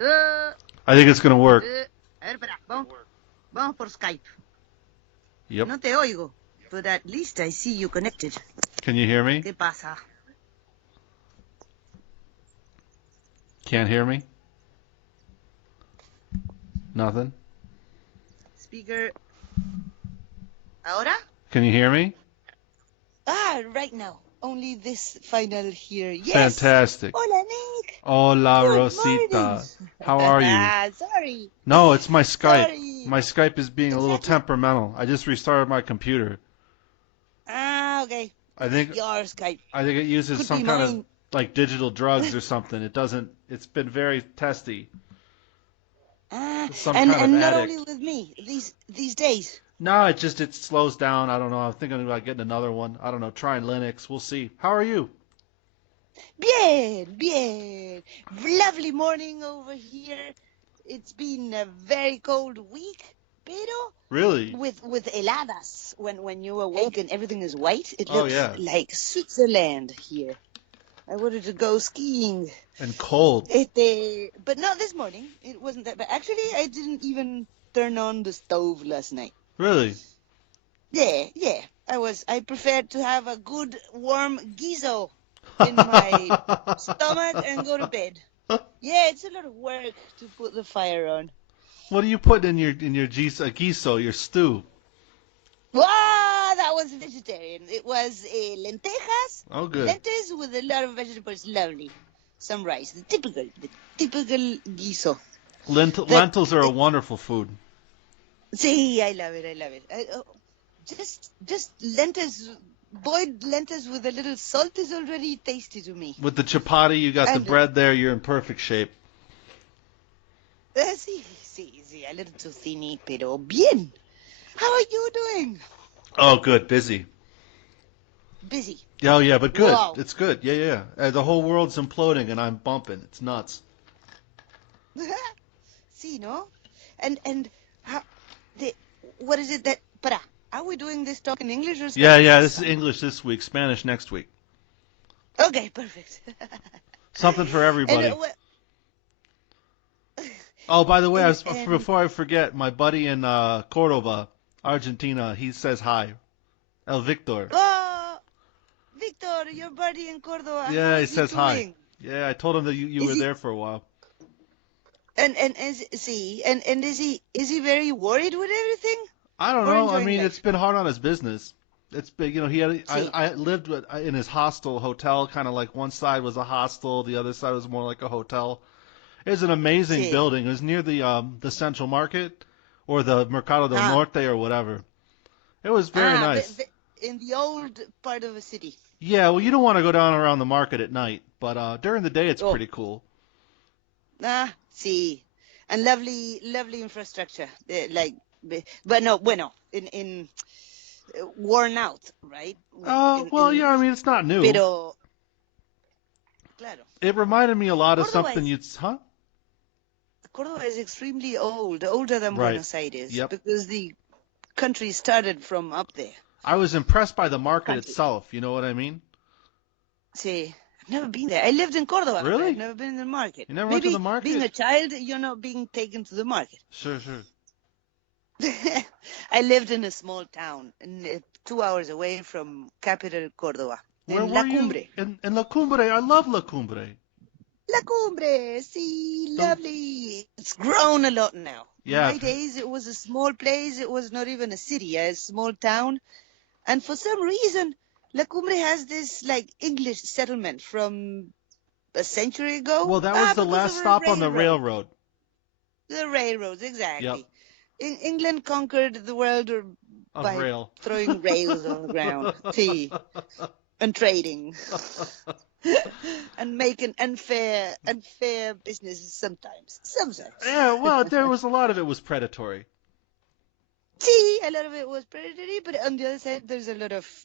Uh, I think it's going to work. a ver, espera, vamos por Skype. Yep. No te oigo, but at least I see you connected. Can you hear me? ¿Qué pasa? Can't hear me? Nothing? Speaker. ¿Ahora? Can you hear me? Right now. Only this final here. Yes. Fantastic. Hola, Nick. Hola, Good Rosita. morning. How are you? Sorry. No, it's my Skype. Sorry. My Skype is being a little temperamental. I just restarted my computer. Okay. I think Your Skype. it uses Could some be kind mine. of like digital drugs or something. It's been very testy. Some kind of And not addict. only with me these days. No, it slows down. I don't know. I'm thinking about getting another one. I don't know. Trying Linux. We'll see. How are you? Bien. Lovely morning over here. It's been a very cold week, pero Really? with heladas. When you awake and everything is white, it Oh, looks yeah. like Switzerland here. I wanted to go skiing. And cold. But not this morning. It wasn't that bad. Actually, I didn't even turn on the stove last night. Really? Yeah. I preferred to have a good warm gizo in my stomach and go to bed. Yeah, it's a lot of work to put the fire on. What do you put in your giso, your stew? Wow, that was vegetarian. It was lentejas. Oh, good. Lentils with a lot of vegetables. Lovely. Some rice. The typical guiso. Lentils are a wonderful food. See, I love it. Just lentils, boiled lentils with a little salt is already tasty to me. With the chapati, you got the bread there. You're in perfect shape. Sí, a little too thinny, pero bien. How are you doing? Oh, good. Busy. Busy. Oh, yeah, but good. Wow. It's good. Yeah. The whole world's imploding, and I'm bumping. It's nuts. See, no? And how, what is it that, are we doing this talk in English or Spanish? Yeah, this is English this week, Spanish next week. Okay, perfect. Something for everybody. Oh, by the way, before I forget, my buddy in Cordoba, Argentina, he says hi. El Victor. Oh, Victor, your buddy in Cordoba. Yeah, he says doing? hi. Yeah, I told him that you were there for a while. And is he very worried with everything? I don't know. I mean, it's been hard on his business. It's been, I lived in his hostel hotel, kind of like one side was a hostel, the other side was more like a hotel. It was an amazing building. It was near the Central Market or the Mercado del Norte or whatever. It was very nice. In the old part of the city. Yeah, well, you don't want to go down around the market at night, but during the day it's pretty cool. See. And lovely infrastructure. But no, bueno, in worn out, right? Yeah, I mean, it's not new. Pero, claro. It reminded me a lot of something Córdoba is extremely old, older than Buenos Aires, because the country started from up there. I was impressed by the market itself, you know what I mean? See, I've never been there. I lived in Córdoba. Really? I've never been in the market. You never went to the market? Being a child, you're not being taken to the market. Sure. I lived in a small town, 2 hours away from capital Córdoba. Where in were La you? Cumbre. In La Cumbre. I love La Cumbre. La Cumbre, see, lovely. It's grown a lot now. Yeah. In my days, it was a small place. It was not even a city, a small town. And for some reason, La Cumbre has this, English settlement from a century ago. Well, that was the last stop on the railroad. The railroads, exactly. Yep. England conquered the world by throwing rails on the ground. See, and trading. And making unfair businesses sometimes. Yeah, well, there was a lot of it was predatory. See, a lot of it was predatory, but on the other side,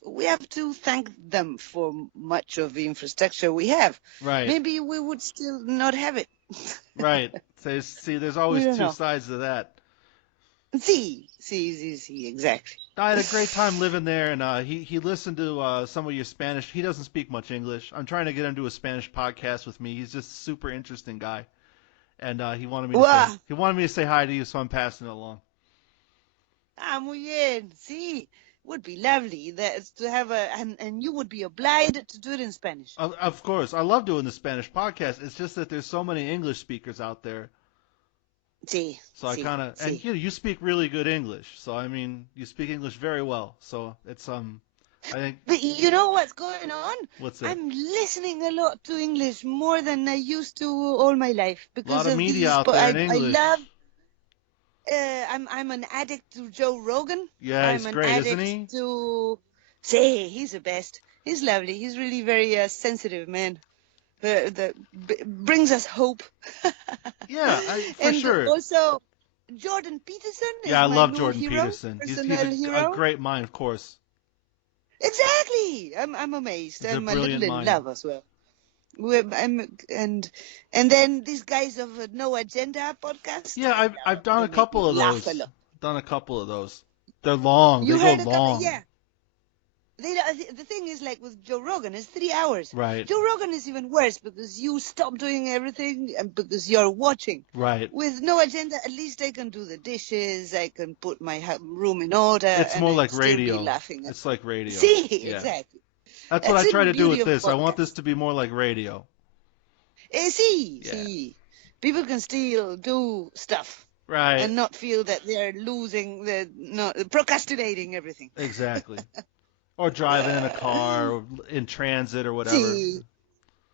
we have to thank them for much of the infrastructure we have. Right. Maybe we would still not have it. Right. See, there's always two sides to that. See, exactly. I had a great time living there, and he listened to some of your Spanish. He doesn't speak much English. I'm trying to get him to a Spanish podcast with me. He's just a super interesting guy. and he wanted me to say hi to you, so I'm passing it along. Ah, muy bien. Sí, would be lovely to have and you would be obliged to do it in Spanish. Of course, I love doing the Spanish podcast. It's just that there's so many English speakers out there. Sí. So I kind of, and you speak really good English. So I mean, you speak English very well. So it's I think. But you know what's going on? What's that? I'm listening a lot to English more than I used to all my life because a lot of media these. out there in English. I love. I'm an addict to Joe Rogan. Yeah, he's great, isn't he? He's the best. He's lovely. He's really very sensitive man. Brings us hope. Yeah, for sure. And also, Jordan Peterson. Yeah, I love Jordan Peterson. He's a great mind, of course. Exactly. I'm amazed. I'm a little in love as well. And then these guys of No Agenda podcast. Yeah, I've done a couple of those. They're long. They go long. Yeah. The thing is, like with Joe Rogan, it's 3 hours. Right. Joe Rogan is even worse because you stop doing everything and because you're watching. Right. With No Agenda, at least I can do the dishes. I can put my room in order. It's more like radio. It's like radio. See, yeah. Exactly. That's what I try to do with this. I want this to be more like radio. See. People can still do stuff. Right. And not feel that they're procrastinating everything. Exactly. Or driving in a car or in transit or whatever. See,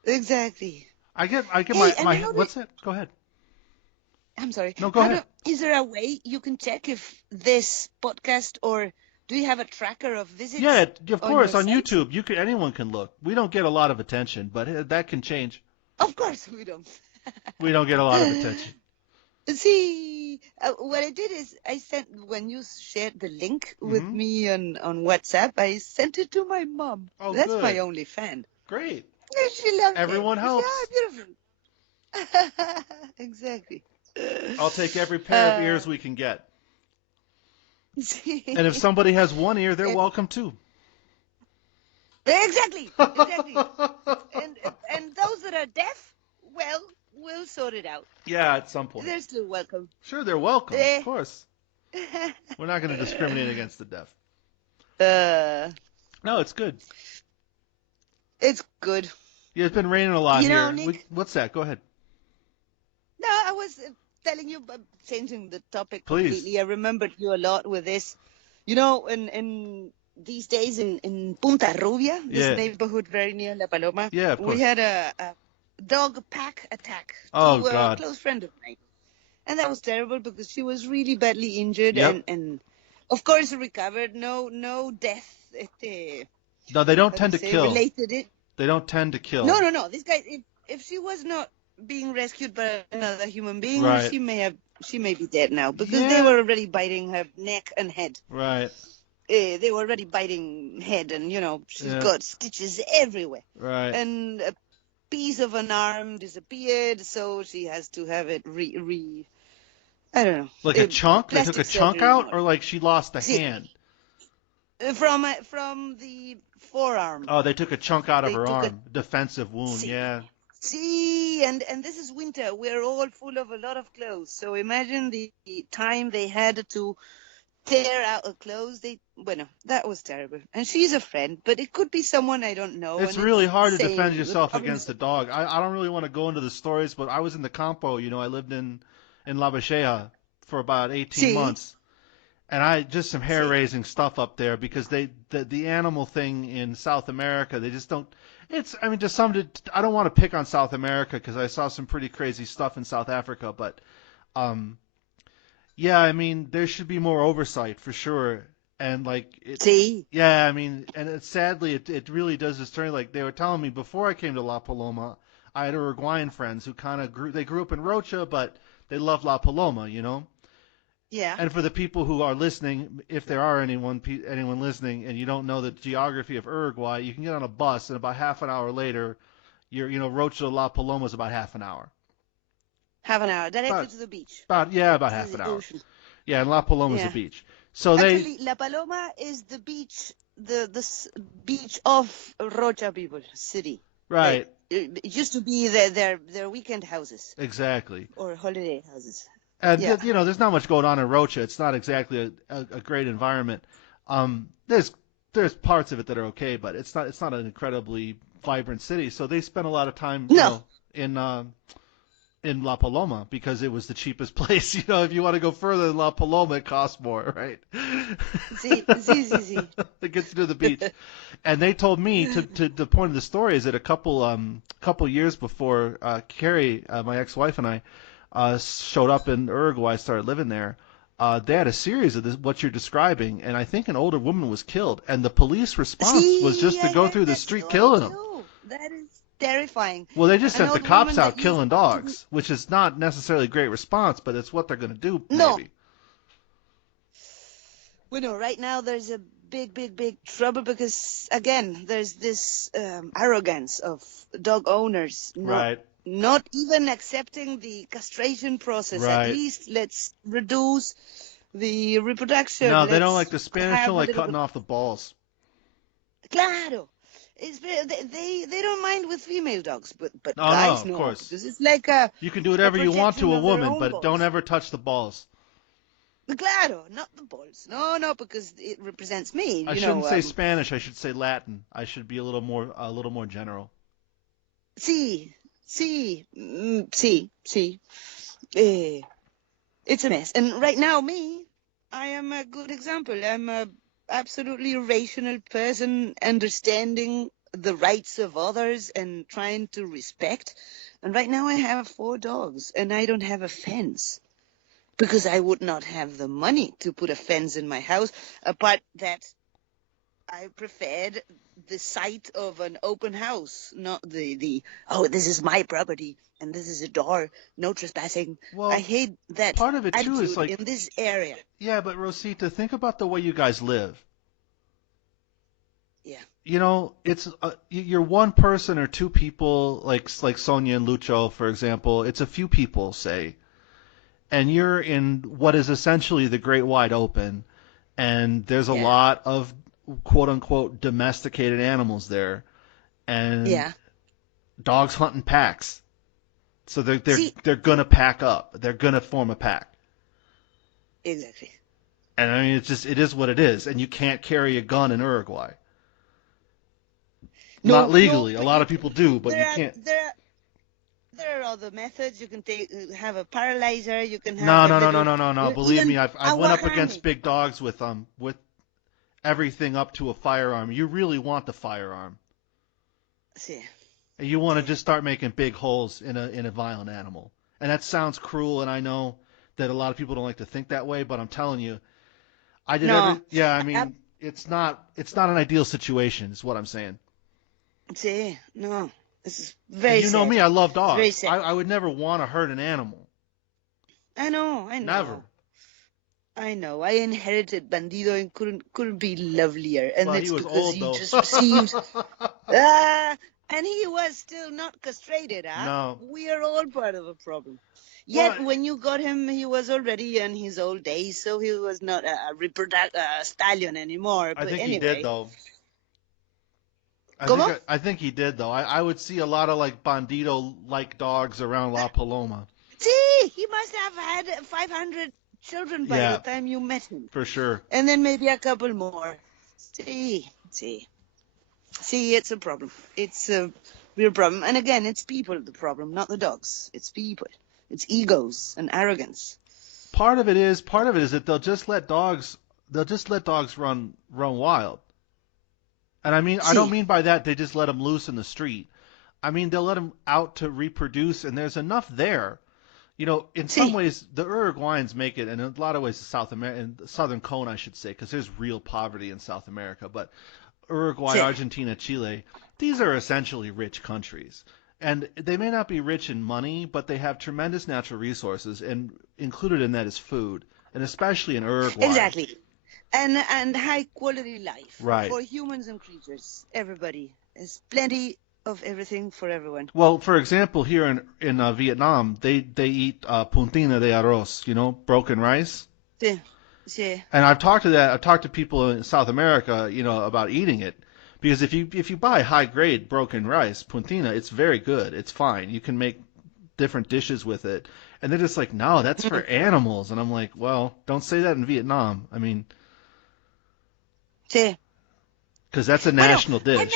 exactly. I get my what's it? Go ahead. I'm sorry. No, go ahead. Is there a way you can check if this podcast or do you have a tracker of visits? Yeah, of course. On YouTube, anyone can look. We don't get a lot of attention, but that can change. Of course we don't. We don't get a lot of attention. See, what I did is when you shared the link with me on WhatsApp, I sent it to my mom. Oh, that's good. my only fan. Great. Yeah, she loves Everyone helps. Yeah, beautiful. Exactly. I'll take every pair of ears we can get. And if somebody has one ear, they're welcome too. Exactly. And those that are deaf, well, we'll sort it out. Yeah, at some point. They're still welcome. Sure, they're welcome. Of course. We're not going to discriminate against the deaf. No, it's good. It's good. Yeah, it's been raining a lot here. Nick, what's that? Go ahead. No, I was telling you, changing the topic Please. Completely. I remembered you a lot with this. In these days in Punta Rubia, this neighborhood very near La Paloma, we had a dog pack attack to a close friend of mine. And that was terrible because she was really badly injured and of course recovered. No death. No, they don't tend to kill. Related it. They don't tend to kill. No. This guy, if she was not being rescued by another human being, she may be dead now because they were already biting her neck and head. Right. They were already biting head and, she's got stitches everywhere. Right. And a piece of an arm disappeared, so she has to have it I don't know. Like a chunk? They took a chunk out? Or like she lost a hand? From the forearm. Oh, they took a chunk out of her arm. Defensive wound, See, and this is winter. We're all full of a lot of clothes. So imagine the time they had to tear out her clothes. That was terrible. And she's a friend, but it could be someone I don't know. It's really hard to defend yourself against a dog. I don't really want to go into the stories, but I was in the Campo. I lived in La Bachea for about 18 months. And I just some hair-raising stuff up there because the animal thing in South America, they just don't. I don't want to pick on South America because I saw some pretty crazy stuff in South Africa, but there should be more oversight for sure. And sadly it really does this turn. Like they were telling me before I came to La Paloma, I had Uruguayan friends who kind of grew up in Rocha, but they love La Paloma, Yeah. And for the people who are listening, if there are anyone listening, and you don't know the geography of Uruguay, you can get on a bus, and about half an hour later, Rocha to La Paloma is about half an hour. Half an hour, directly to the beach. About half an hour. Ocean. Yeah, and La Paloma is the beach. So actually, La Paloma is the beach, the beach of Rocha people city. Right. It used to be their weekend houses. Exactly. Or holiday houses. And there's not much going on in Rocha. It's not exactly a great environment. There's parts of it that are okay, but it's not an incredibly vibrant city. So they spent a lot of time, in La Paloma because it was the cheapest place. If you want to go further than La Paloma, it costs more, right? See. It gets to the beach. And they told me to the point of the story is that a couple years before Carrie, my ex-wife, and I showed up in Uruguay, started living there. They had a series of what you're describing, and I think an older woman was killed, and the police response was just to go through the street killing them. That is terrifying. Well, they just sent the cops out killing dogs, which is not necessarily a great response, but it's what they're going to do, maybe. Well, no, right now there's a big trouble because, again, there's this arrogance of dog owners. Not even accepting the castration process. Right. At least let's reduce the reproduction. No, they don't like the Spanish don't like cutting off the balls. Claro. They don't mind with female dogs, but guys no, of course. Because it's like you can do whatever you want to a woman, but don't ever touch the balls. Claro, not the balls. No, because it represents me. I shouldn't say Spanish. I should say Latin. I should be a little more general. Sí. It's a mess. And right now, I am a good example. I'm a absolutely rational person, understanding the rights of others and trying to respect. And right now I have 4 dogs and I don't have a fence because I would not have the money to put a fence in my house. Apart that I preferred the sight of an open house, not this is my property and this is a door, no trespassing. Well, I hate that part of it too is like in this area. Yeah, but Rosita, think about the way you guys live. Yeah. It's you're one person or 2 people, like Sonia and Lucho, for example. It's a few people, say, and you're in what is essentially the great wide open, and there's a lot of quote unquote domesticated animals there, and dogs hunt in packs, so they're gonna pack up. They're gonna form a pack. Exactly. And I mean, it is what it is, and you can't carry a gun in Uruguay. Not legally. A lot of people do, but you can't. There are other methods. You can have a paralyzer. You can have No. Believe me, I went up against big dogs with everything up to a firearm. You really want the firearm. See. You want to just start making big holes in a violent animal. And that sounds cruel, and I know that a lot of people don't like to think that way, but I'm telling you, I did it's not an ideal situation, is what I'm saying. See, no. This is very sad. You know me, I love dogs. Very sad. I would never want to hurt an animal. I know. Never. I know. I inherited Bandido and couldn't be lovelier. And that's he was because old, he though. just received and he was still not castrated, huh? No. We are all part of a problem. Yet when you got him, he was already in his old days, so he was not a stallion anymore. I think anyway. he did, though. I think he did, though. I would see a lot of like Bandido-like dogs around La Paloma. See, he must have had 500 children by the time you met him. For sure. And then maybe a couple more. See, it's a problem. It's a real problem. And again, it's people the problem, not the dogs. It's people. It's egos and arrogance. Part of it is that they'll just let dogs run wild. And I mean, I don't mean by that they just let them loose in the street. I mean, they'll let them out to reproduce, and there's enough there. In some ways, the Uruguayans make it, and in a lot of ways, South America, and Southern Cone, I should say, because there's real poverty in South America. But Uruguay, Argentina, Chile, these are essentially rich countries. And they may not be rich in money, but they have tremendous natural resources, and included in that is food, and especially in Uruguay. Exactly. And high quality life. Right. For humans and creatures. Everybody. There's plenty of everything for everyone. Well, for example, here in Vietnam, they eat puntina de arroz, broken rice. Yeah. And I've talked to people in South America, about eating it, Because if you buy high grade broken rice, puntina, it's very good. It's fine. You can make different dishes with it. And they're just like, no, that's for animals. And I'm like, well, don't say that in Vietnam. I mean, Sí. Because that's a national dish.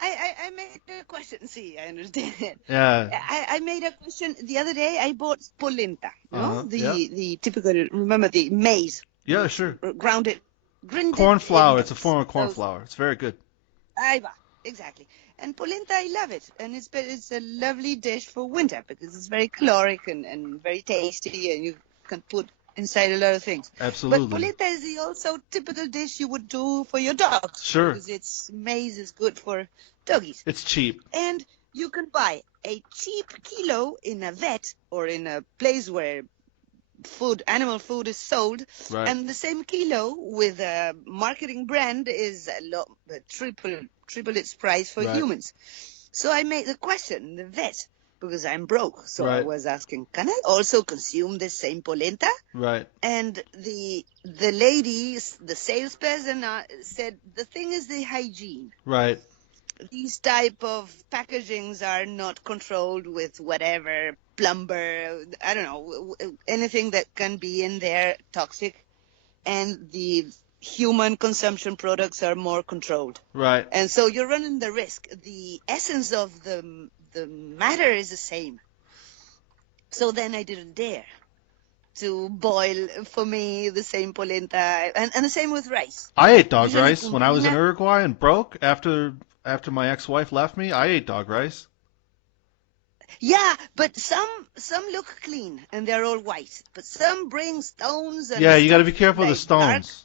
I made a question. See, I understand. Yeah. I made a question the other day. I bought polenta, the typical. Remember the maize? Yeah, sure. Grounded corn flour. It's a form of corn flour. It's very good. Exactly. And polenta, I love it, and it's a lovely dish for winter because it's very caloric and very tasty, and you can put inside a lot of things. Absolutely. But polenta is the also typical dish you would do for your dogs. Sure. Because maize is good for doggies. It's cheap. And you can buy a cheap kilo in a vet or in a place where animal food is sold, right. And the same kilo with a marketing brand is triple its price for right. humans. So I made the question, the vet, because I'm broke. So right. I was asking, can I also consume the same polenta? Right. And the lady, the salesperson, said the thing is the hygiene. Right. These type of packagings are not controlled with whatever plumber, I don't know, anything that can be in there toxic, and the human consumption products are more controlled. Right. And so you're running the risk. The essence of the matter is the same. So then I didn't dare to boil for me the same polenta, and the same with rice. I ate dog rice when I was in Uruguay and broke after my ex-wife left me. I ate dog rice. Yeah, but some look clean and they're all white, but some bring stones. And yeah, you got to be careful like of the stones. Dark.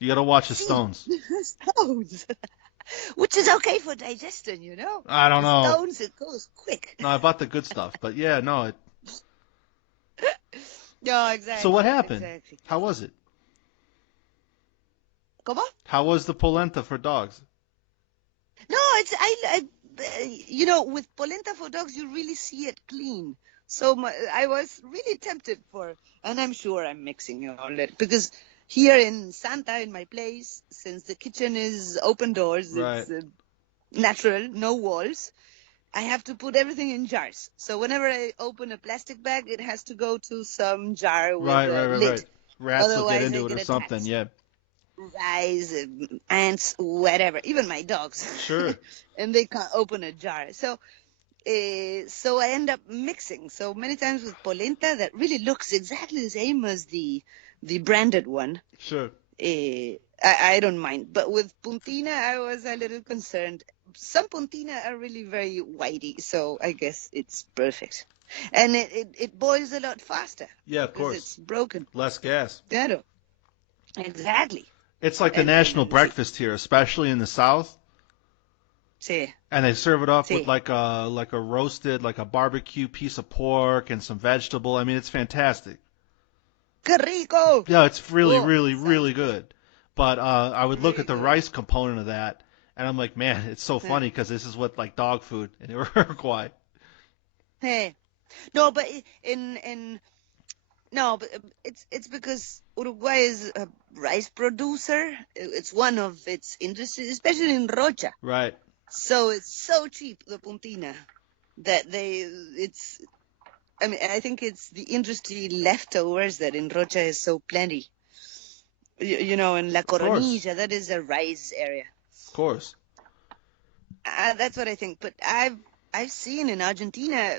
You got to watch the stones. Stones, which is okay for digestion, you know. I don't know. Stones, it goes quick. No, I bought the good stuff, but yeah, no. No, exactly. So what happened? Exactly. How was it? ¿Cómo? How was the polenta for dogs? No, it's with polenta for dogs, you really see it clean. So I was really tempted and I'm sure I'm mixing all that, because here in Santa, in my place, since the kitchen is open doors, right. It's natural, no walls, I have to put everything in jars. So whenever I open a plastic bag, it has to go to some jar with a lid. Right. Rats Otherwise, will get into it or something, attached. yeah. Rice, ants, whatever, even my dogs. Sure. And they can't open a jar. So I end up mixing. So many times with polenta that really looks exactly the same as the branded one. Sure. I don't mind. But with puntina, I was a little concerned. Some puntina are really very whitey, so I guess it's perfect. And it boils a lot faster. Yeah, of course. It's broken. Less gas. Yeah, exactly. It's like the national breakfast here, especially in the South. Sí. And they serve it up with like a roasted, like a barbecue piece of pork and some vegetable. I mean, it's fantastic. ¡Qué rico! Yeah, it's really good. But I would look at the rice component of that, and I'm like, man, it's so funny because this is what like dog food in Uruguay. Hey, no, but but it's because Uruguay is a rice producer. It's one of its industries, especially in Rocha. Right. So it's so cheap, the puntina, that I think it's the industry leftovers that in Rocha is so plenty. In La Coronilla, that is a rice area. Of course. That's what I think. But I've seen in Argentina,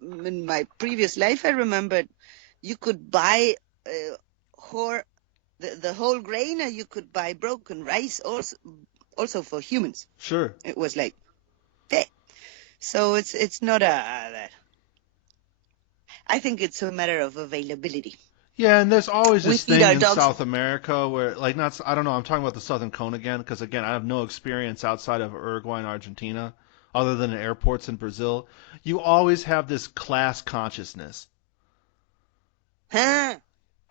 in my previous life, I remembered you could buy the whole grain, or you could buy broken rice also for humans. Sure. It was like, hey. So it's not that. I think it's a matter of availability. Yeah, and there's always this thing in South America where, like, I don't know, I'm talking about the Southern Cone again, because, again, I have no experience outside of Uruguay and Argentina, other than airports in Brazil. You always have this class consciousness. Huh?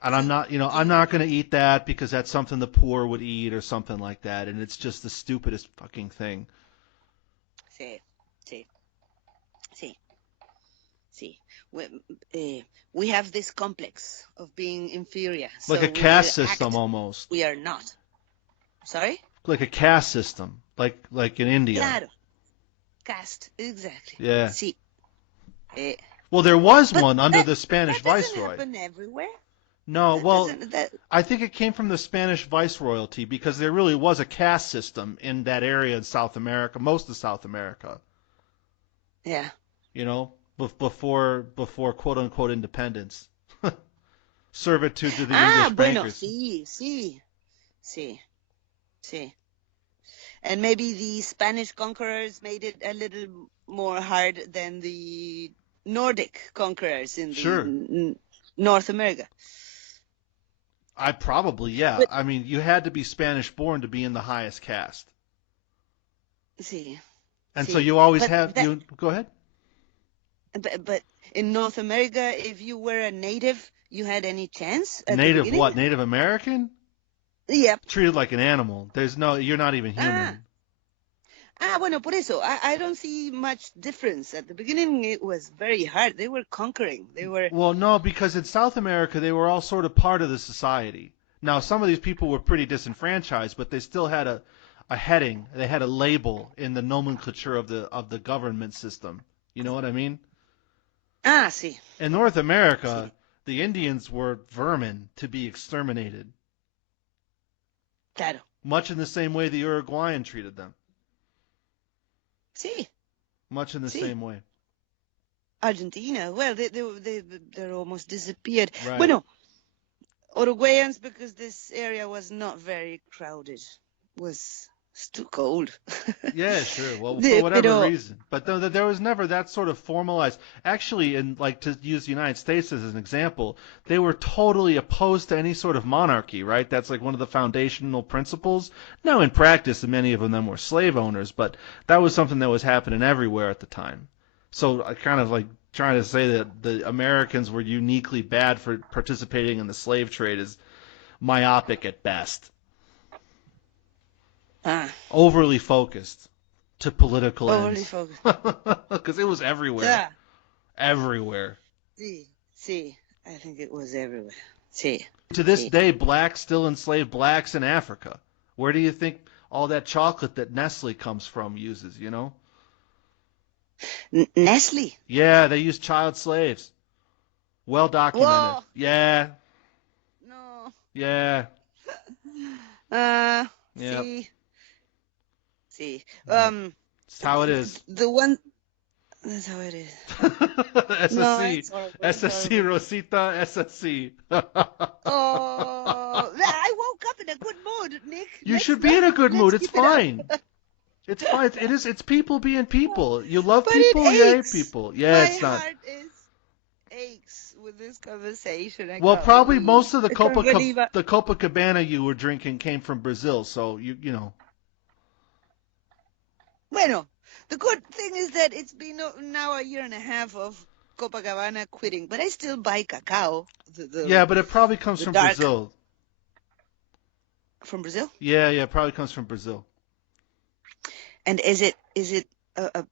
And I'm not going to eat that because that's something the poor would eat or something like that, and it's just the stupidest fucking thing. See. We have this complex of being inferior. Like a caste system almost. We are not. Sorry? Like a caste system. like in India. Claro. Caste, exactly. Yeah. Sí. Well, there was But one under the Spanish that doesn't viceroy. happen everywhere. No, That well, doesn't that. I think it came from the Spanish viceroyalty because there really was a caste system in that area in South America, most of South America. Yeah. You know, before quote unquote independence, servitude to the English Bueno, bankers. sí. And maybe the Spanish conquerors made it a little more hard than the Nordic conquerors in Sure. the North America. Yeah. But, I mean, you had to be Spanish born to be in the highest caste. sí. And sí. so you always But go ahead. But in North America, if you were a native, you had any chance at the Native beginning? what? Native American? Yep. Treated like an animal. You're not even human. Bueno, por eso. I don't see much difference. At the beginning, it was very hard. They were conquering. Well, no, because in South America, they were all sort of part of the society. Now, some of these people were pretty disenfranchised, but they still had a heading. They had a label in the nomenclature of the government system. You know what I mean? Sí. In North America, Sí. the Indians were vermin to be exterminated. Claro. Much in the same way the Uruguayan treated them. Sí. Much in the same way. Argentina, well, they're almost disappeared. Right. Bueno, Uruguayans, because this area was not very crowded, was too cold. Yeah, sure. Well, for whatever reason. But there was never that sort of formalized. Actually, to use the United States as an example, they were totally opposed to any sort of monarchy, right? That's like one of the foundational principles. Now, in practice, many of them were slave owners, but that was something that was happening everywhere at the time. So I kind of like trying to say that the Americans were uniquely bad for participating in the slave trade is myopic at best. Overly focused to political ends. Focused. Because it was everywhere. Yeah. Everywhere. Sí. I think it was everywhere. Sí. To this day, blacks still enslave blacks in Africa. Where do you think all that chocolate that Nestle comes from uses, you know? Nestle? Yeah, they use child slaves. Well documented. Whoa. Yeah. No. Yeah. Yep. See. That's how it is. That's how it is. SSC. SSC, Rosita, SSC. I woke up in a good mood, Nick. You should be in a good mood. It's fine. It's fine. It's people being people. You love people, you hate people. Yeah, it's not. My heart aches with this conversation. Well, probably most of the Copacabana you were drinking came from Brazil, so you know. Bueno, the good thing is that it's been now a year and a half of Copacabana quitting, but I still buy cacao. Yeah, but it probably comes from Brazil. From Brazil? Yeah, it probably comes from Brazil. And is it a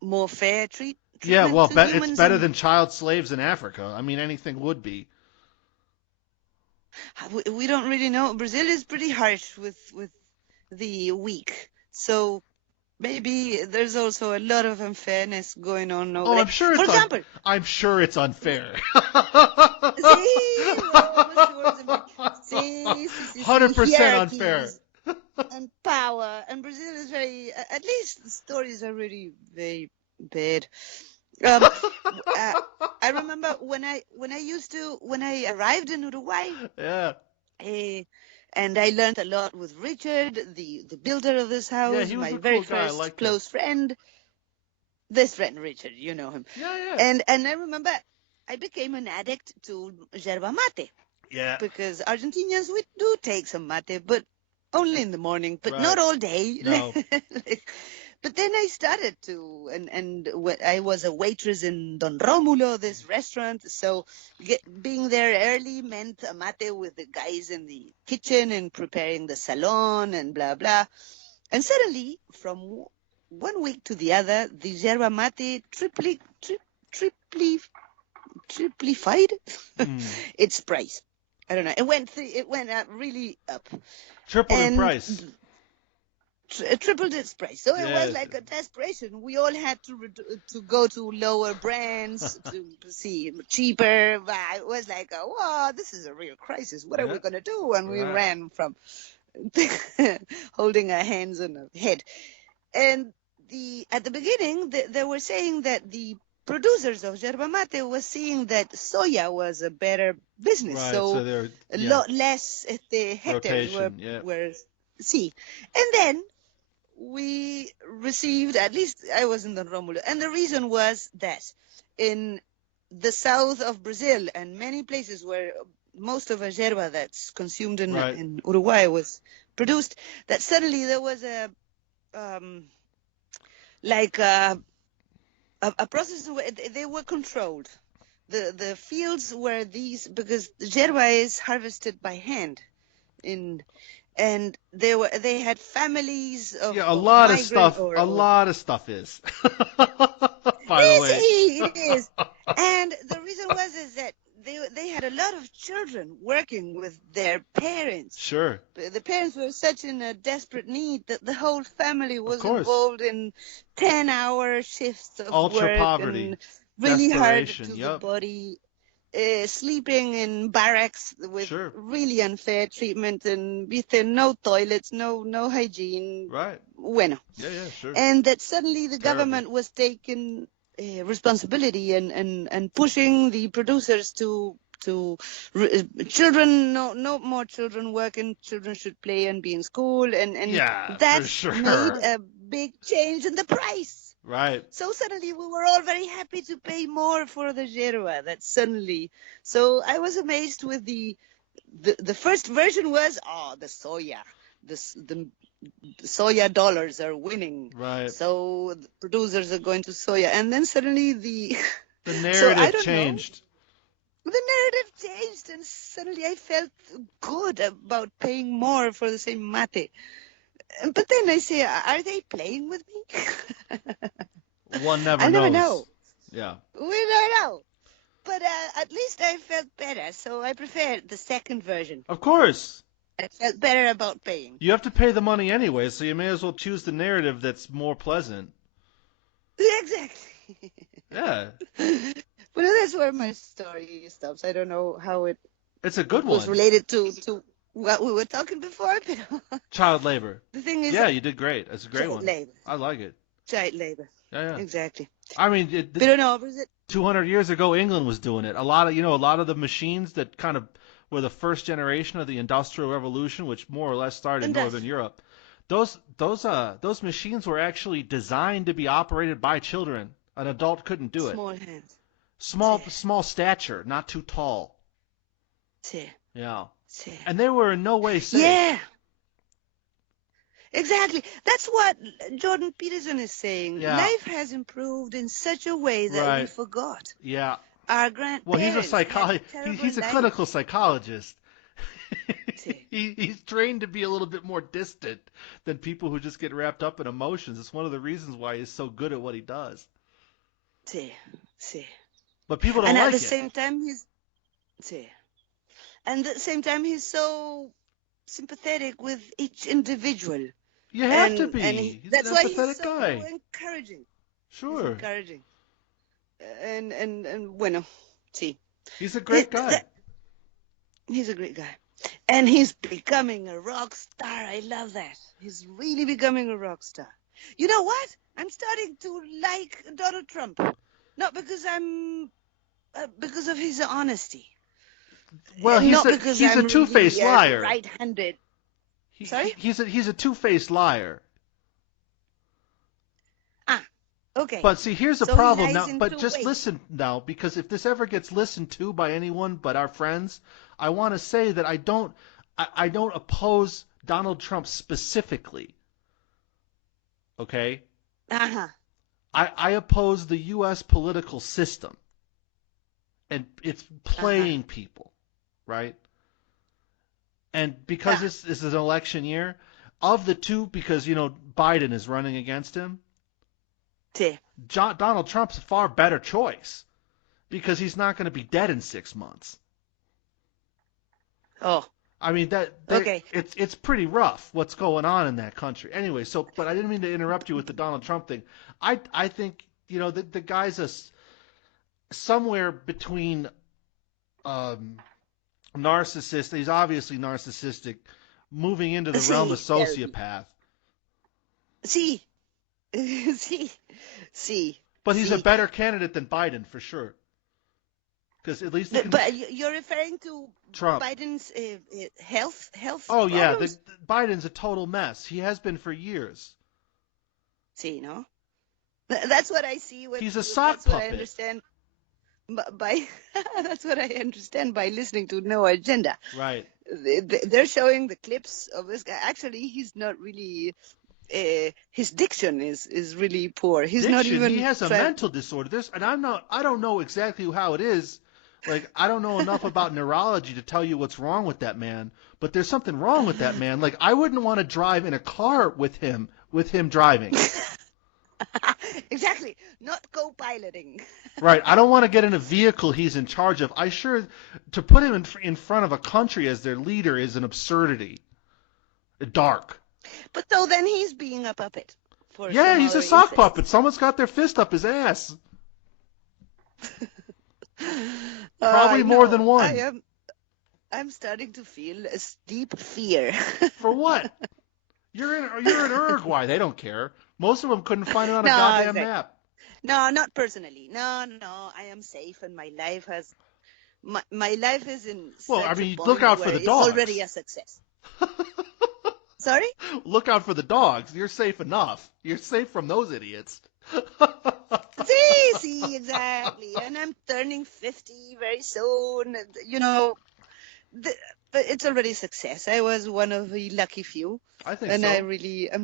more fair treatment? Yeah, well, it's better than child slaves in Africa. I mean, anything would be. We don't really know. Brazil is pretty harsh with the weak, so maybe there's also a lot of unfairness going on over there. I'm sure. For example, I'm sure it's unfair. Sí, 100% unfair. And power, and Brazil is very. At least the stories are really very bad. I remember when I arrived in Uruguay. Yeah. And I learned a lot with Richard, the builder of this house. Yeah, he was my a very cool guy. first close friend. This friend, Richard, you know him. Yeah. And I remember I became an addict to yerba mate. Yeah. Because Argentinians, we do take some mate, but only in the morning, but not all day. No. But then I started to, and I was a waitress in Don Romulo, this restaurant. So being there early meant a mate with the guys in the kitchen and preparing the salon and blah, blah. And suddenly, from one week to the other, the yerba mate triplified its price. I don't know. It went really up. Tripled in price. tripled its price. So it was Yes. like a desperation. We all had to go to lower brands to see cheaper. It was like, wow, this is a real crisis. What are we going to do? And we ran from holding our hands on our head. And at the beginning, they were saying that the producers of yerba mate was seeing that soya was a better business. Right, so a lot less hectares were see. And then we received, at least I wasn't on Romulo, and the reason was that in the south of Brazil and many places where most of the yerba that's consumed in Uruguay was produced, that suddenly there was a process where they were controlled. The fields were these, because the yerba is harvested by hand and they had families of a lot of stuff. A lot of stuff is. By the way, it is. And the reason is that they had a lot of children working with their parents. Sure. The parents were such in a desperate need that the whole family was involved in 10-hour shifts of ultra work poverty, and really hard to the body. Sleeping in barracks with really unfair treatment and with no toilets, no hygiene. Right. Bueno. Yeah, sure. And that suddenly the government was taking responsibility and pushing the producers to children, no more children working, children should play and be in school, and that made a big change in the price. Right. So suddenly we were all very happy to pay more for the yerba. That suddenly, so I was amazed with the first version was the soya, the soya dollars are winning. Right. So the producers are going to soya, and then suddenly the narrative changed. The narrative changed, and suddenly I felt good about paying more for the same mate. But then I say, are they playing with me? One never knows. I never know. Yeah. We don't know. But at least I felt better, so I prefer the second version. Of course. I felt better about paying. You have to pay the money anyway, so you may as well choose the narrative that's more pleasant. Exactly. Yeah. Well, that's where my story stops. I don't know how it's a good one. Was related to what we were talking before. Child labor. The thing is, you did great. It's a great one. Labor. I like it. Child labor. Yeah. Exactly. I mean, they don't know. Was it 200 years ago? England was doing it. A lot of the machines that kind of were the first generation of the Industrial Revolution, which more or less started in Northern Europe. Those machines were actually designed to be operated by children. An adult couldn't do it. Small hands. Small stature, not too tall. Sí. Yeah. Sí. And they were in no way safe. Yeah. Exactly. That's what Jordan Peterson is saying. Yeah. Life has improved in such a way that we forgot. Yeah. Our grandparents. Well, he's a psychologist. He's a clinical psychologist. He's trained to be a little bit more distant than people who just get wrapped up in emotions. It's one of the reasons why he's so good at what he does. Sí. Sí. But people don't like it. And at the same time, he's so sympathetic with each individual. You have to be. That's why he's so guy. encouraging. Sure. He's encouraging. And bueno, sí. He's a great guy. He's a great guy. And he's becoming a rock star. I love that. He's really becoming a rock star. You know what? I'm starting to like Donald Trump. Not because because of his honesty. Well, he's a two-faced liar. Right-handed. Sorry? He's a two-faced liar. Okay. But see, here's the problem now. But just listen now, because if this ever gets listened to by anyone but our friends, I want to say that I don't oppose Donald Trump specifically. Okay? Uh-huh. I oppose the U.S. political system. And it's playing people, right? And because this is an election year, of the two, because, Biden is running against him, Donald Trump's a far better choice because he's not going to be dead in 6 months. Oh. I mean Okay. it's pretty rough what's going on in that country. Anyway, but I didn't mean to interrupt you with the Donald Trump thing. I think the guy's somewhere between narcissist. He's obviously narcissistic, moving into the realm of sociopath. See. But he's a better candidate than Biden for sure. Because at least but you're referring to Trump. Biden's health Oh problems? Yeah, Biden's a total mess. He has been for years. See, no, that's what I see. He's a sock puppet. What I understand by that's what I understand by listening to No Agenda. Right. They're showing the clips of this guy. Actually, he's not really. His diction is really poor. He's not even. He has a mental disorder. I don't know exactly how it is. Like, I don't know enough about neurology to tell you what's wrong with that man, but there's something wrong with that man. Like, I wouldn't want to drive in a car with him driving. Exactly. Not co-piloting. Right. I don't want to get in a vehicle he's in charge of. To put him in front of a country as their leader is an absurdity. Dark. But so then he's being a puppet. Yeah, he's a sock puppet. Someone's got their fist up his ass. Probably more than one. I'm starting to feel a deep fear. For what? You're in Uruguay. They don't care. Most of them couldn't find it on a goddamn map. No, not personally. No. I am safe, and my life is in. Well, I mean, look out for the dogs. It's already a success. Sorry? Look out for the dogs. You're safe enough. You're safe from those idiots. See, exactly. And I'm turning 50 very soon. But it's already a success. I was one of the lucky few. I think so. And I'm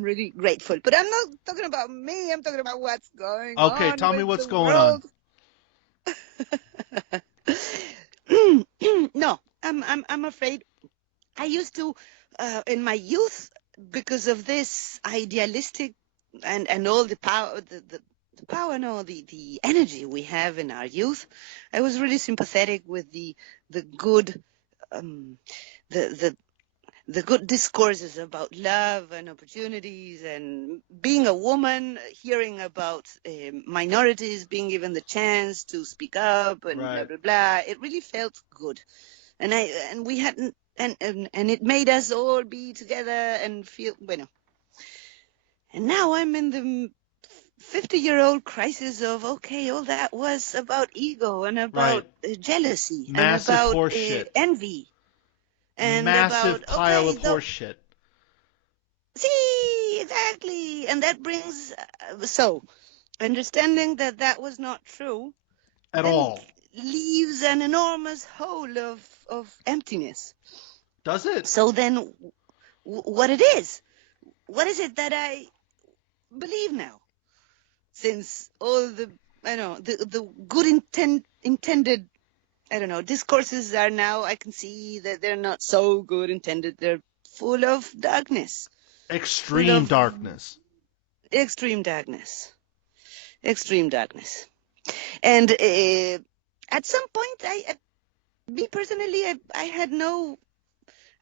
really grateful. But I'm not talking about me. I'm talking about what's going on. Okay, tell me what's going on. No, I'm afraid. I used to, in my youth, because of this idealistic and all the power, the energy we have in our youth, I was really sympathetic with the good, the good discourses about love and opportunities and being a woman, hearing about minorities being given the chance to speak up and blah blah blah. It really felt good, and we hadn't, and it made us all be together and feel bueno. And now I'm in the 50-year-old crisis of all that was about ego and about jealousy massive and about horseshit. Envy. And massive pile of horseshit. See, exactly. And that brings, understanding that was not true. At all. Leaves an enormous hole of emptiness. Does it? So then, what it is? What is it that I believe now? Since all the good intended discourses are now, I can see that they're not so good intended. They're full of darkness. Extreme darkness. And at some point, me personally,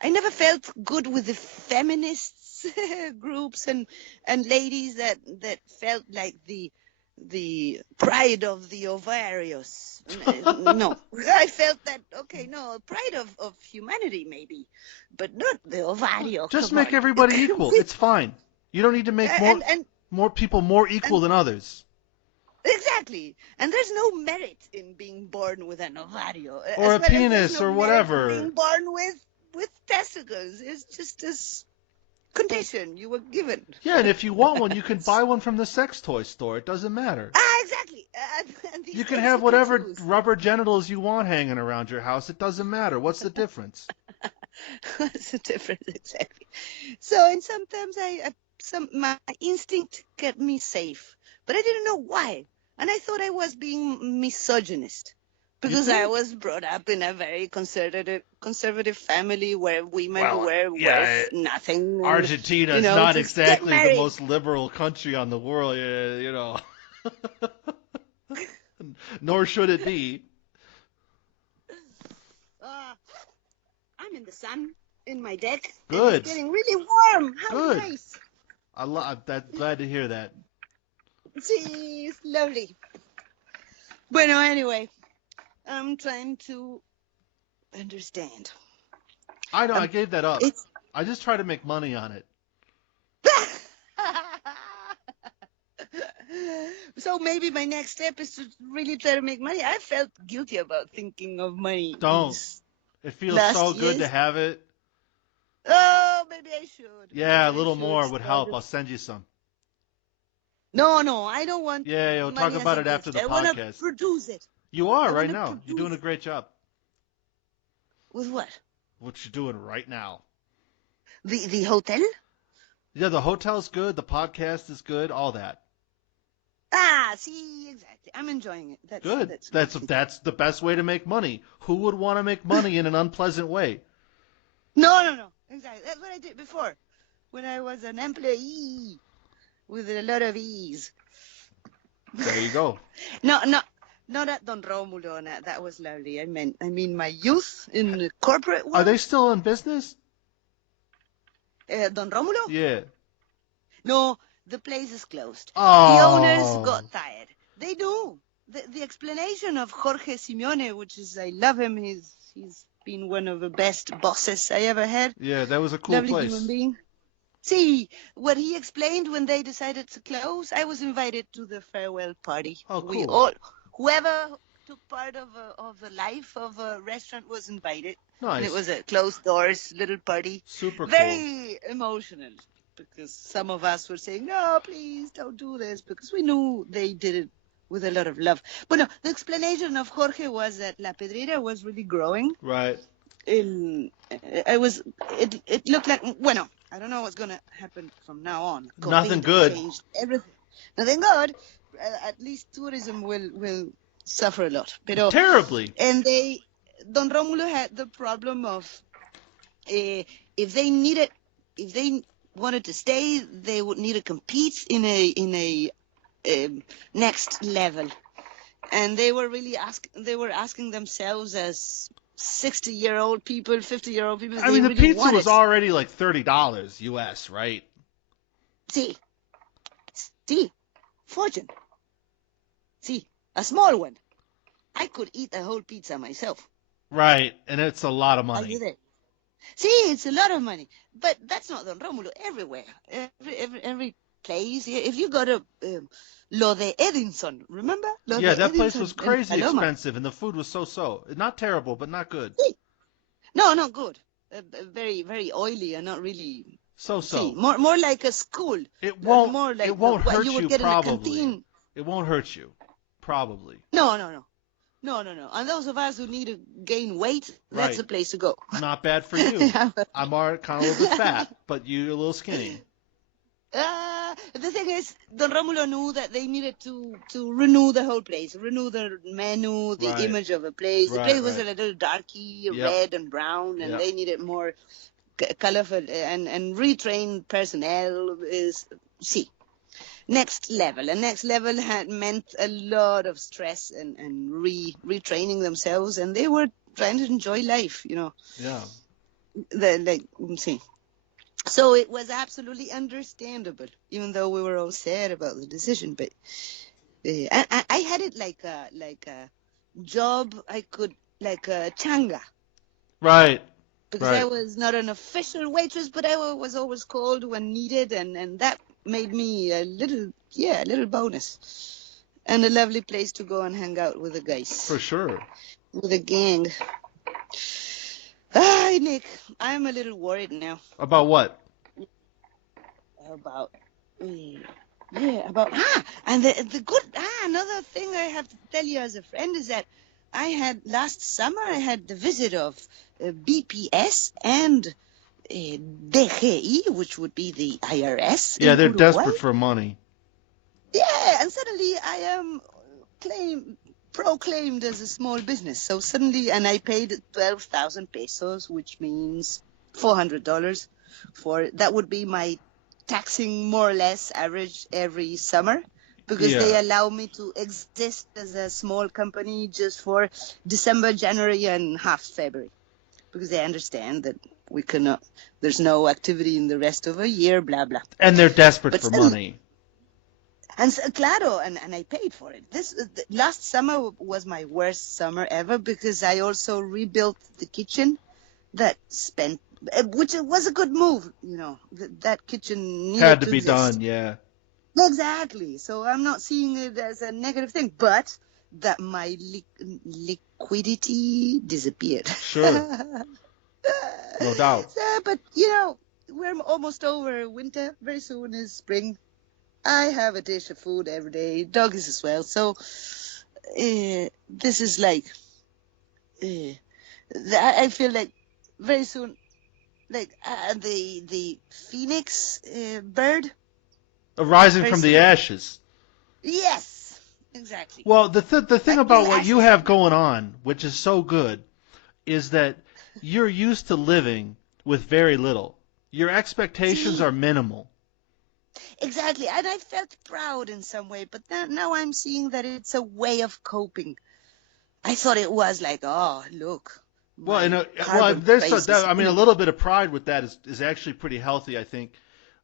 I never felt good with the feminists groups and ladies that felt like the pride of the ovarious. No, I felt that, pride of humanity maybe, but not the ovario. Just make everybody equal. It's fine. You don't need to make more people more equal than others. Exactly. And there's no merit in being born with an ovario. Or a penis or whatever. Being born with testicles. It's just this condition you were given. Yeah, and if you want one, you can buy one from the sex toy store. It doesn't matter. Exactly. You can have whatever rubber genitals you want hanging around your house. It doesn't matter. What's the difference? What's the difference, exactly? So, and sometimes my instinct kept me safe, but I didn't know why. And I thought I was being misogynist. Because I was brought up in a very conservative family where women were worth nothing. Argentina is not exactly the most liberal country on the world, Nor should it be. I'm in the sun. in my deck. Good. It's getting really warm. How Good. nice. I'm glad to hear that. See, it's lovely. Bueno, anyway, I'm trying to understand. I know, I gave that up. I just try to make money on it. So maybe my next step is to really try to make money. I felt guilty about thinking of money. Don't. It feels so good to have it. Oh, maybe I should. Yeah, a little more would help. I'll send you some. No, I don't want. Yeah, we'll talk about it after the podcast. I want to produce it. You are right now. You're doing a great job. With what? What you're doing right now. The hotel? Yeah, the hotel's good. The podcast is good. All that. Ah, see, exactly. I'm enjoying it. Good. That's the best way to make money. Who would want to make money in an unpleasant way? No. Exactly. That's what I did before, when I was an employee with a lot of ease. There you go. No, not at Don Romulo. That was lovely. I mean my youth in the corporate world. Are they still in business? Don Romulo? Yeah. No, the place is closed. Oh. The owners got tired. They do. The explanation of Jorge Simeone, which is, I love him. He's been one of the best bosses I ever had. Yeah, that was a cool Lovely place. Human being. See, what he explained when they decided to close, I was invited to the farewell party. Oh, cool. Whoever took part of the life of a restaurant was invited. Nice. And it was a closed doors little party. Super cool. Very emotional, because some of us were saying, no, please don't do this, because we knew they did it with a lot of love. But no, the explanation of Jorge was that La Pedrera was really growing. Right. It looked like, bueno, I don't know what's going to happen from now on. Nothing good. Changed everything. Nothing good. At least tourism will suffer a lot. Pero, terribly. And Don Romulo had the problem of if they wanted to stay, they would need to compete in a next level, and they were asking themselves as 60-year-old people, 50-year-old people. I mean, the pizza was already like $30 US, right? See, fortune. See, a small one. I could eat a whole pizza myself. Right, and it's a lot of money. See, it's a lot of money, but that's not Don Romulo. Everywhere, every place. If you go to Lo de Edinson, remember? That place was crazy expensive, and the food was so. Not terrible, but not good. See? No, not good. Very, very oily and not really. So. See, more like a school. It won't. More like it won't hurt you. You probably. It won't hurt you, probably. No. And those of us who need to gain weight, that's the place to go. Not bad for you. I'm kind of a little bit fat, but you're a little skinny. The thing is, Don Romulo knew that they needed to renew the whole place, renew the menu, the image of the place. The place was a little darky, red and brown, and they needed more colorful and retrained personnel. Next level. And next level had meant a lot of stress and retraining themselves, and they were trying to enjoy life, you know. Yeah. So it was absolutely understandable, even though we were all sad about the decision. But I had it like a job. I could like a changa. Right. Because I was not an official waitress, but I was always called when needed, and that made me a little bonus. And a lovely place to go and hang out with the guys. For sure. With a gang. Hi, Nick. I'm a little worried now. About what? And the good, another thing I have to tell you as a friend is that last summer I had the visit of BPS and DGI, which would be the IRS. Yeah, they're desperate for money. Yeah, and suddenly I am proclaimed as a small business. So suddenly, and I paid 12,000 pesos, which means $400 that would be my taxing more or less average every summer, because they allow me to exist as a small company just for December, January, and half February. because they understand that we cannot. There's no activity in the rest of a year. Blah blah. And they're desperate for money. And claro, and I paid for it. Last summer was my worst summer ever because I also rebuilt the kitchen. Which was a good move, that kitchen had to be done, yeah. Exactly. So I'm not seeing it as a negative thing, but that my liquidity disappeared. Sure. No doubt. But, we're almost over winter. Very soon is spring. I have a dish of food every day. Doggies as well. So this is like, I feel like very soon, like the phoenix bird. Arising from the ashes. Yes, exactly. Well, the thing about what you have going on, which is so good, is that you're used to living with very little. Your expectations are minimal. Exactly, and I felt proud in some way, but now I'm seeing that it's a way of coping. I thought it was like, oh, look. There's a little bit of pride with that is actually pretty healthy, I think.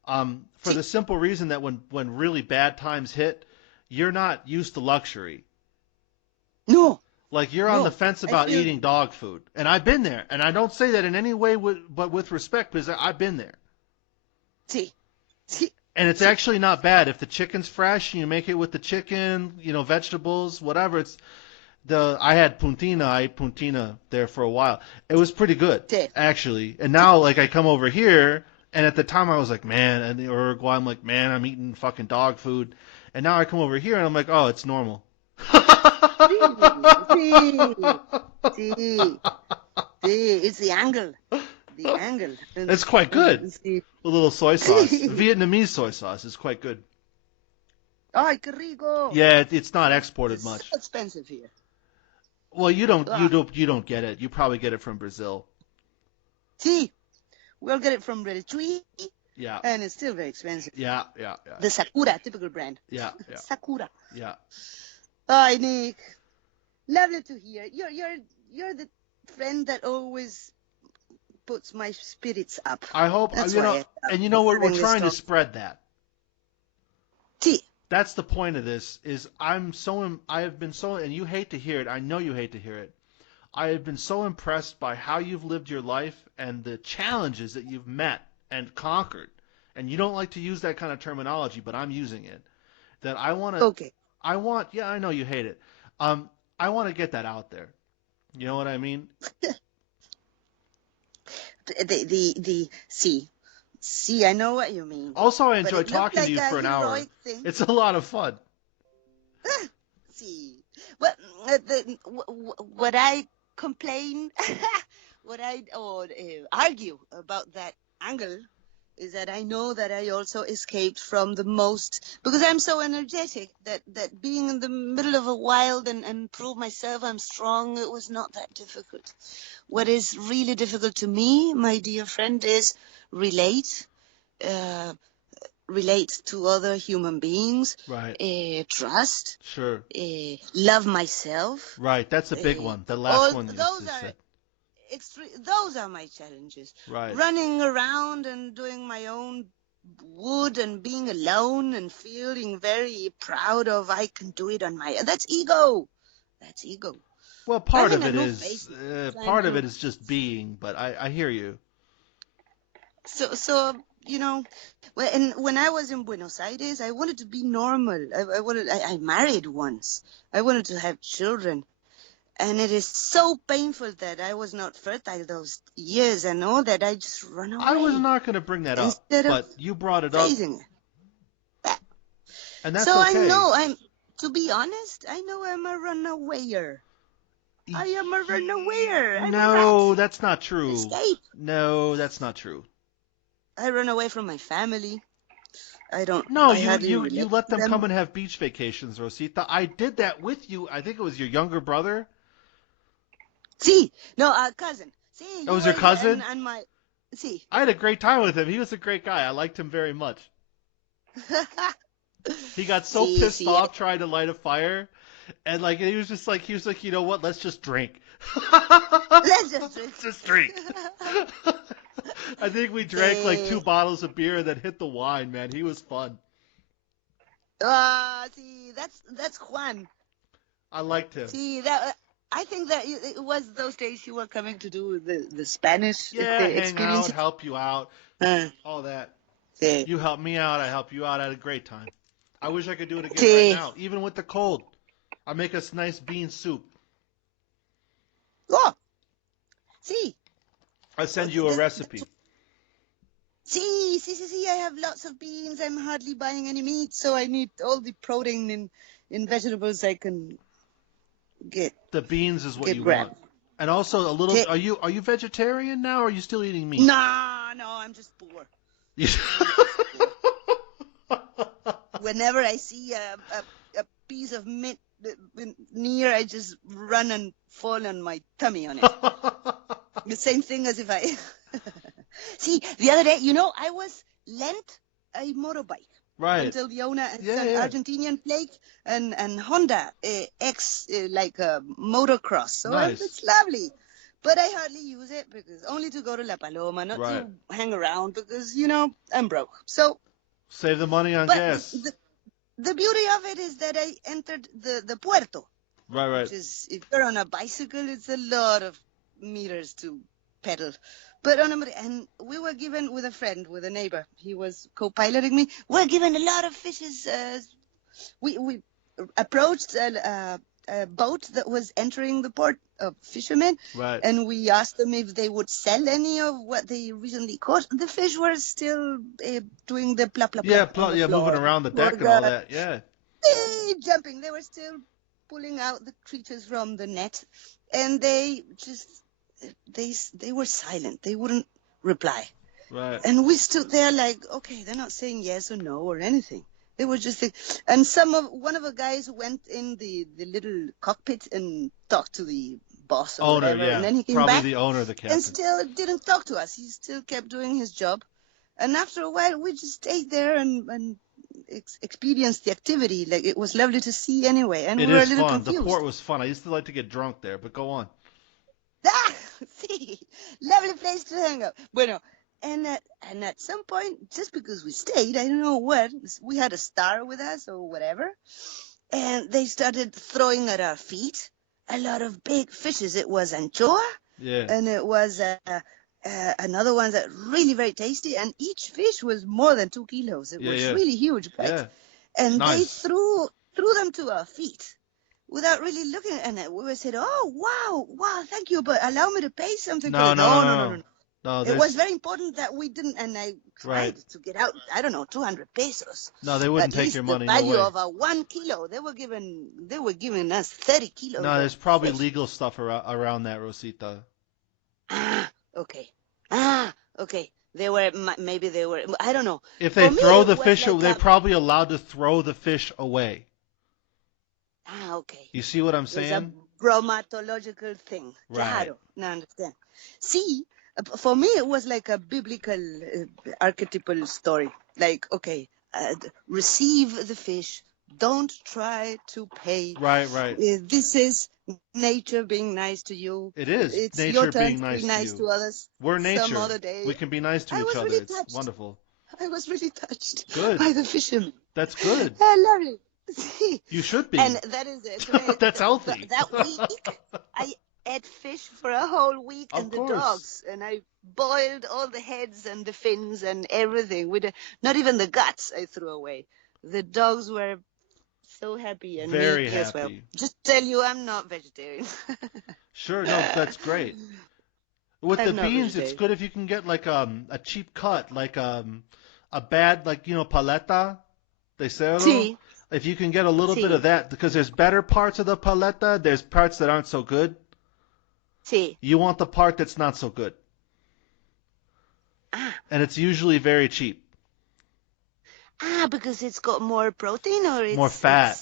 For the simple reason that when really bad times hit, you're not used to luxury. No. Like you're on the fence about eating dog food. And I've been there. And I don't say that in any way but with respect because I've been there. See. And it's actually not bad. If the chicken's fresh and you make it with the chicken, vegetables, whatever, I had puntina. I ate puntina there for a while. It was pretty good, actually. And now, like, I come over here, and at the time I was like, man, in Uruguay, I'm like, man, I'm eating fucking dog food. And now I come over here, and I'm like, oh, it's normal. It's the angle. The angle. It's quite good. A little soy sauce. Vietnamese soy sauce is quite good. Ay, qué rico. Yeah, it's not exported much. It's expensive here. Well, you don't get it. You probably get it from Brazil. See, we'll get it from Ratatouille. Yeah. And it's still very expensive. Yeah. The Sakura, typical brand. Yeah. Sakura. Yeah. Hi, Nick. Lovely to hear. You're the friend that always puts my spirits up. I hope we're trying to spread that. See. That's the point of this. I have been so, and you hate to hear it. I know you hate to hear it. I have been so impressed by how you've lived your life and the challenges that you've met and conquered. And you don't like to use that kind of terminology, but I'm using it. That I want to. Okay. I know you hate it. I want to get that out there. You know what I mean? See, I know what you mean. Also, I enjoy talking to you for an hour. Thing. It's a lot of fun. See, what I complain, argue about that angle is that I know that I also escaped from the most, because I'm so energetic that being in the middle of a wild and prove myself I'm strong, it was not that difficult. What is really difficult to me, my dear friend, is relate to other human beings, right? Trust, sure, love myself. Right, that's a big one. The last one you said. Those are my challenges. Right. Running around and doing my own wood and being alone and feeling very proud of I can do it on my own. That's ego. Well, part of it is just being, but I hear you. So when I was in Buenos Aires, I wanted to be normal. I married once. I wanted to have children. And it is so painful that I was not fertile those years and all that. I just run away. I was not going to bring that up, but you brought it up. And that's so okay. To be honest, I know I'm a runawayer. I am a runawayer. No, that's not true. Escape. No, that's not true. I run away from my family. I don't. No, you let them come and have beach vacations, Rosita. I did that with you. I think it was your younger brother. Cousin. See, that was your cousin? And I had a great time with him. He was a great guy. I liked him very much. He got so pissed off trying to light a fire, and he was like, you know what? Let's just drink. Let's just drink. Just drink. I think we drank like 2 bottles of beer and then hit the wine, man. He was fun. See, that's Juan. I liked him. See, I think that it was those days you were coming to do the Spanish hang out, help you out, all that. Sí. You help me out, I help you out. I had a great time. I wish I could do it again right now, even with the cold. I make us nice bean soup. Oh, see. I'll send you a recipe. See, I have lots of beans. I'm hardly buying any meat, so I need all the protein in vegetables I can get. The beans is what you want. And also a little. Are you vegetarian now, or are you still eating meat? No, I'm just poor. Whenever I see a piece of meat near, I just run and fall on my tummy on it. The same thing as if I... See, the other day, I was lent a motorbike. Right. Until the owner had an Argentinian plate and Honda X, like a motocross. So nice. It's lovely. But I hardly use it because only to go to La Paloma, not to hang around because, I'm broke. So... Save the money on gas. The beauty of it is that I entered the puerto. Right. Which is, if you're on a bicycle, it's a lot of meters to pedal. But and we were given with a neighbor. He was co-piloting me. We're given a lot of fishes. We approached a boat that was entering the port of fishermen. Right. And we asked them if they would sell any of what they recently caught. The fish were still doing the plop, plop, plop. Moving around the deck and all that. Yeah. Jumping. They were still pulling out the creatures from the net. And they just... They were silent. They wouldn't reply. Right. And we stood there like, okay, they're not saying yes or no or anything. They were just and one of the guys went in the little cockpit and talked to the boss or owner, whatever. yeah. And then he came Probably back the owner, the captain. and still didn't talk to us. He still kept doing his job. And after a while, we just stayed there and experienced the activity. Like, it was lovely to see anyway. And we were a little confused. The port was fun. I used to like to get drunk there, but go on. See, lovely place to hang out. Bueno, and at some point, just because we stayed, I don't know what, we had a star with us or whatever, and they started throwing at our feet a lot of big fishes. It was anchoa, and it was another one that really very tasty, and each fish was more than 2 kilos. It was really huge, right? And they threw them to our feet. Without really looking at it, we said, "Oh, wow, thank you, but allow me to pay something." No. It was very important that we didn't, and I tried to get out. I don't know, 200 pesos. No, they wouldn't take your money. The value no way. of a 1 kilo. They were giving us 30 kilos. No, there's probably legal stuff around that, Rosita. Okay. Maybe they were. I don't know. If they throw the fish, they're probably allowed to throw the fish away. Okay. You see what I'm saying? It's a bromatological thing. Right. Claro. Now I understand. See, for me, it was like a biblical archetypal story. Like, okay, receive the fish. Don't try to pay. Right. This is nature being nice to you. It is. It's nature your turn being nice to be nice to to others. We're nature. Some other day. We can be nice to each other. Really it's touched. wonderful. I was really touched Good. by the fishermen. That's good. Lovely. You should be. And that is it. That's healthy. That week, I ate fish for a whole week, Of and course. the dogs, and I boiled all the heads and the fins and everything. Not even the guts I threw away. The dogs were so happy, and very me happy. as well. Just tell you, I'm not vegetarian. Sure, no, that's great. With the beans, it's good if you can get like a cheap cut, like a bad, paleta de cerdo. Sí. If you can get a little bit of that, because there's better parts of the paleta, there's parts that aren't so good. Sí. You want the part that's not so good. And it's usually very cheap. Because it's got more protein, or it's more fat.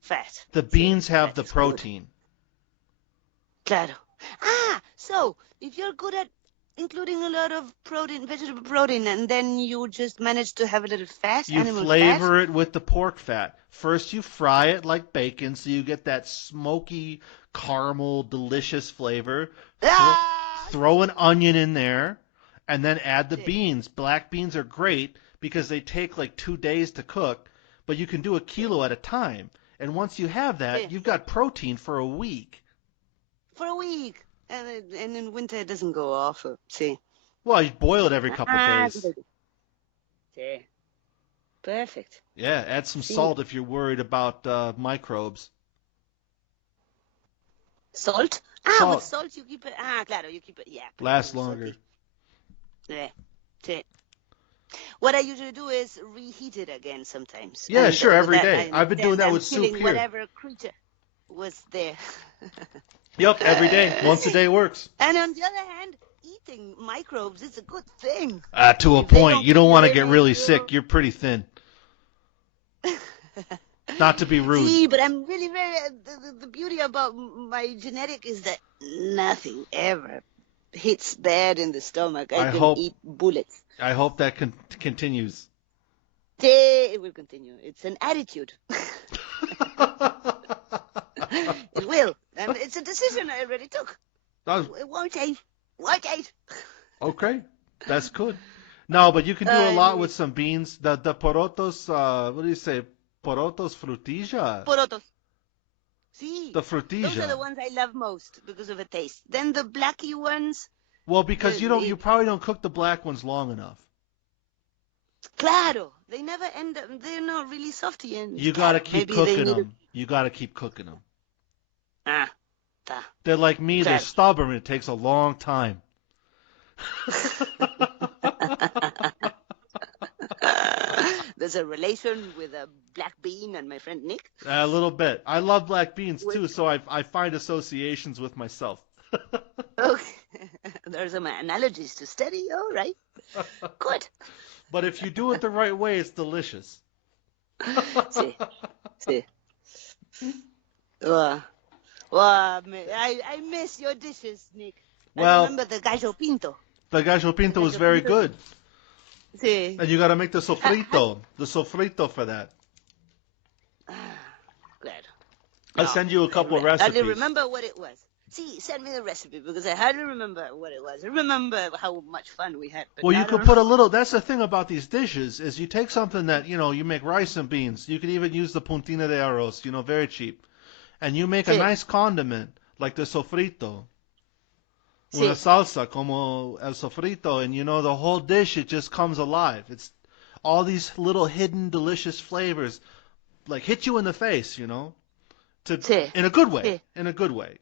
Fat. The beans have the protein. Good. Claro. So if you're good at including a lot of protein, vegetable protein, and then you just manage to have a little fat, animal fat. You flavor it with the pork fat. First you fry it like bacon so you get that smoky, caramel, delicious flavor. Ah! Throw an onion in there, and then add the Sí. beans. Black beans are great because they take like 2 days to cook, but you can do a kilo at a time. And once you have that, you've got protein for a week. For a week. And in winter it doesn't go off. See. Well, you boil it every couple days. Sí. Perfect. Yeah, add some salt if you're worried about microbes. Salt? Salt. With salt you keep it. Claro, you keep it. Yeah. Lasts longer. Yeah. Sí. What I usually do is reheat it again sometimes. Yeah, sure, every day. I've been doing that with soup here. Whatever creature was there. Yep, every day. Once a day works. And on the other hand, eating microbes is a good thing. To a point. You don't want to get really sick. You're pretty thin. Not to be rude. See, but I'm really very... The beauty about my genetic is that nothing ever hits bad in the stomach. I can eat bullets. I hope that continues. It will continue. It's an attitude. It will. And it's a decision I already took. It won't change. Okay. That's good. No, but you can do a lot with some beans. The porotos, what do you say? Porotos frutilla. Porotos. Sí. The frutilla. Those are the ones I love most because of the taste. Then the blacky ones. Well, because you probably don't cook the black ones long enough. Claro. They never end up, they're not really softy. And you got to keep cooking them. You got to keep cooking them. They're like me. They're stubborn. It takes a long time. There's a relation with a black bean and my friend Nick. A little bit. I love black beans too, so I find associations with myself. Okay. There's some analogies to study. All right. Good. But if you do it the right way, it's delicious. Sí. Well, I miss your dishes, Nick. I remember the gallo pinto. The gallo pinto was very good. Sí. And you got to make the sofrito for that. Glad. I'll send you a couple of recipes. I didn't remember what it was. See, send me the recipe because I hardly remember what it was. I remember how much fun we had. Well, you could put a little. That's the thing about these dishes is you take something that you make rice and beans. You could even use the puntina de arroz, very cheap, and you make a nice condiment like the sofrito, una salsa como el sofrito, and the whole dish it just comes alive. It's all these little hidden delicious flavors, like hit you in the face, in a good way, in a good way.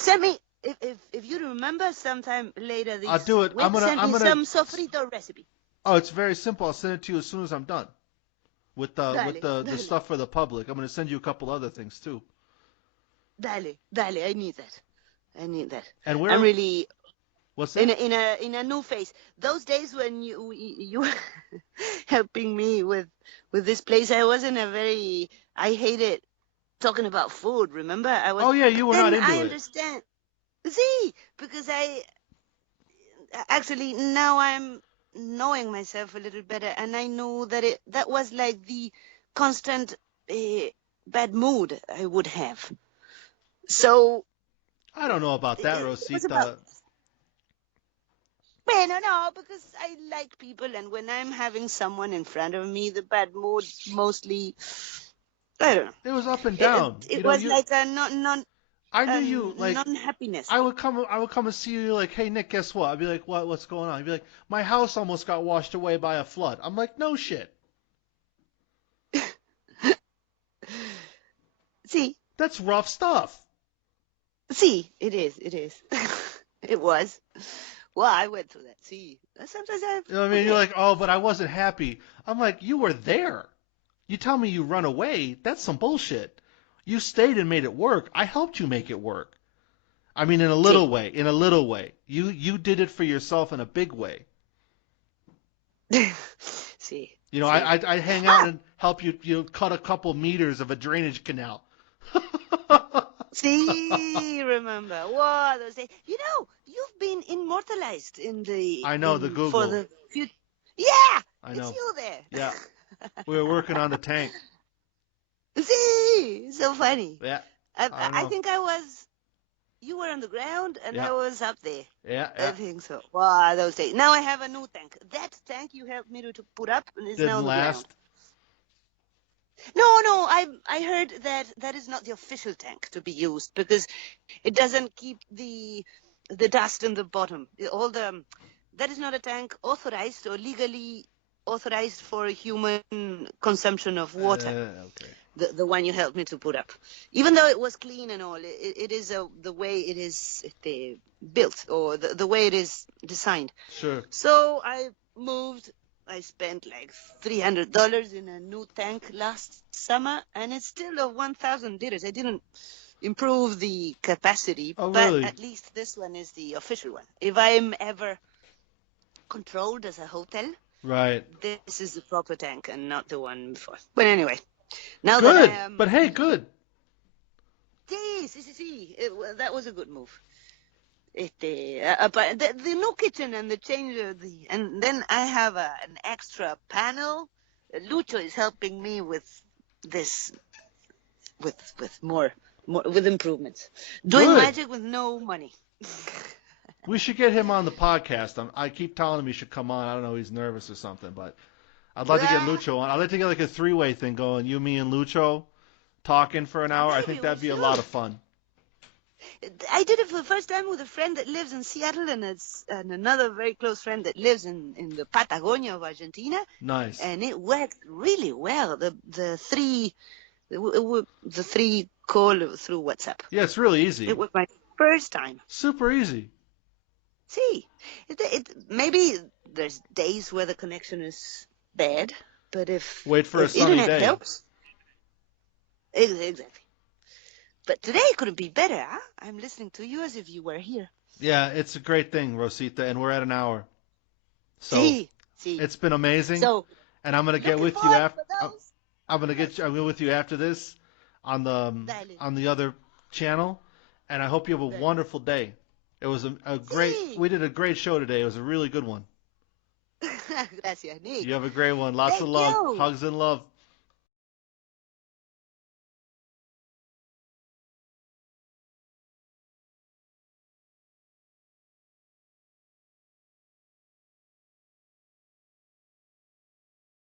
Send me, if you remember sometime later this I'll do it. week, send me some sofrito recipe. Oh, it's very simple. I'll send it to you as soon as I'm done with the stuff for the public. I'm going to send you a couple other things too. Dale, I need that. And I'm really what's that? in a new phase. Those days when you were helping me with this place, I wasn't I hated talking about food, remember? You were not into it. I understand. See, because actually now I'm knowing myself a little better, and I know that was like the constant bad mood I would have. So I don't know about that, Rosita. No, because I like people, and when I'm having someone in front of me, the bad mood mostly... I don't know. It was up and down. It was like a non. I knew you like non-happiness. I would come and see you like, hey Nick, guess what? I'd be like, what's going on? I'd be like, my house almost got washed away by a flood. I'm like, no shit. See, that's rough stuff. See, it is. It was. Well, I went through that. See, sometimes you're like, oh, but I wasn't happy. I'm like, you were there. You tell me you run away, that's some bullshit. You stayed and made it work. I helped you make it work. I mean, in a little way. You did it for yourself in a big way. See. I hang out and help you cut a couple meters of a drainage canal. See, remember. Wow, those days. You've been immortalized in the... I know, the Google. For the future. Yeah! I know. It's you there. Yeah. We were working on the tank. See, so funny. Yeah. I think you were on the ground and I was up there. Yeah. I think so. Wow, those days. Now I have a new tank. That tank you helped me to put up is now on the ground. No, I heard that is not the official tank to be used because it doesn't keep the dust in the bottom. That is not a tank authorized or legally authorized for human consumption of water. Okay. The one you helped me to put up, even though it was clean and all, it is the way it is built or the way it is designed. Sure. So I moved. I spent like $300 in a new tank last summer, and it's still of 1,000 liters. I didn't improve the capacity, but really? At least this one is the official one. If I'm ever controlled as a hotel, right, this is the proper tank and not the one before. But anyway, now good. that I am... But hey, good. See. That was a good move. But the new kitchen and the change of and then I have an extra panel. Lucho is helping me with this, with more with improvements, doing magic with no money. We should get him on the podcast. I keep telling him he should come on. I don't know, he's nervous or something, but I'd like to get Lucho on. I'd like to get like a three-way thing going. You, me, and Lucho talking for an hour. I think that'd be a lot of fun. I did it for the first time with a friend that lives in Seattle and another very close friend that lives in the Patagonia of Argentina. Nice. And it worked really well. The three call through WhatsApp. Yeah, it's really easy. It was my first time. Super easy. See, maybe there's days where the connection is bad, but if wait for a sunny internet day helps, exactly. But today couldn't be better, huh? I'm listening to you as if you were here. Yeah, it's a great thing, Rosita, and we're at an hour. So see. It's been amazing. So, and I'm gonna get with you after. I'm gonna with you after this on the other channel, and I hope you have a wonderful day. It was a great. We did a great show today. It was a really good one. Gracias, Nick. You have a great one. Lots of love. Hugs and love.